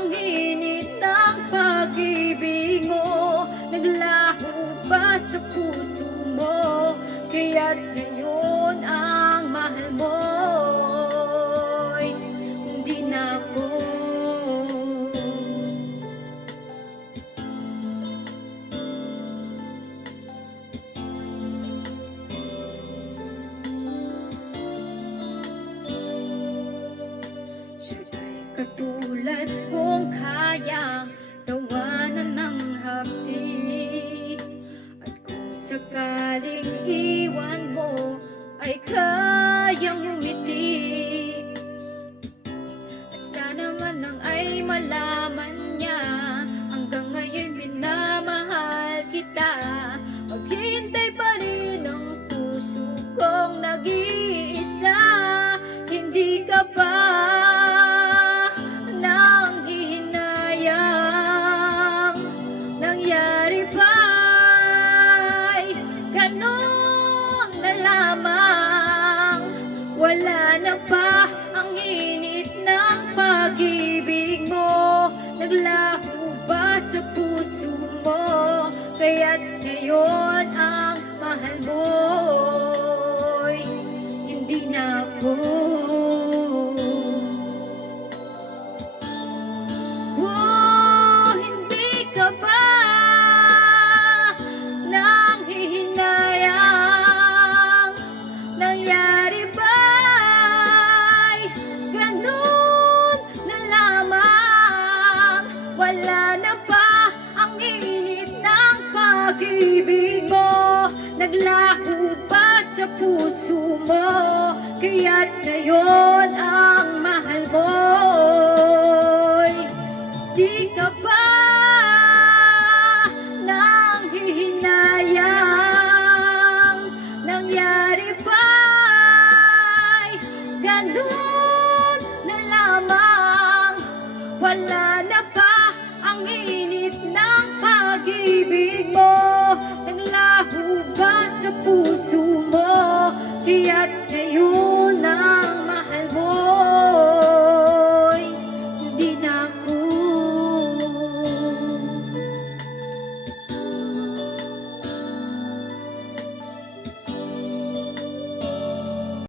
ang init ng pag-ibig mo, naglaho ba sa puso mo? Kaya't ngayon ang mahal mo'y hindi na ako. Katulad kong kayang tawanan ng hapdi, at kung sakaling iwan mo ay kayang umiti. At sana man lang ay malaman niya, hanggang ngayon minamahal kita. Maghihintay pa rin ang puso kong nag-iisa. Hindi ka ba wala na ba ang init ng pag-ibig mo? Naglaho ba sa puso mo? Kaya't ngayon ang mahal mo'y hindi na ako. Oh, hindi ka ba nanghihinayang? Nangyari ba wala na ba ang init ng pag-ibig mo? Naglaho ba sa puso mo? Kaya't ngayon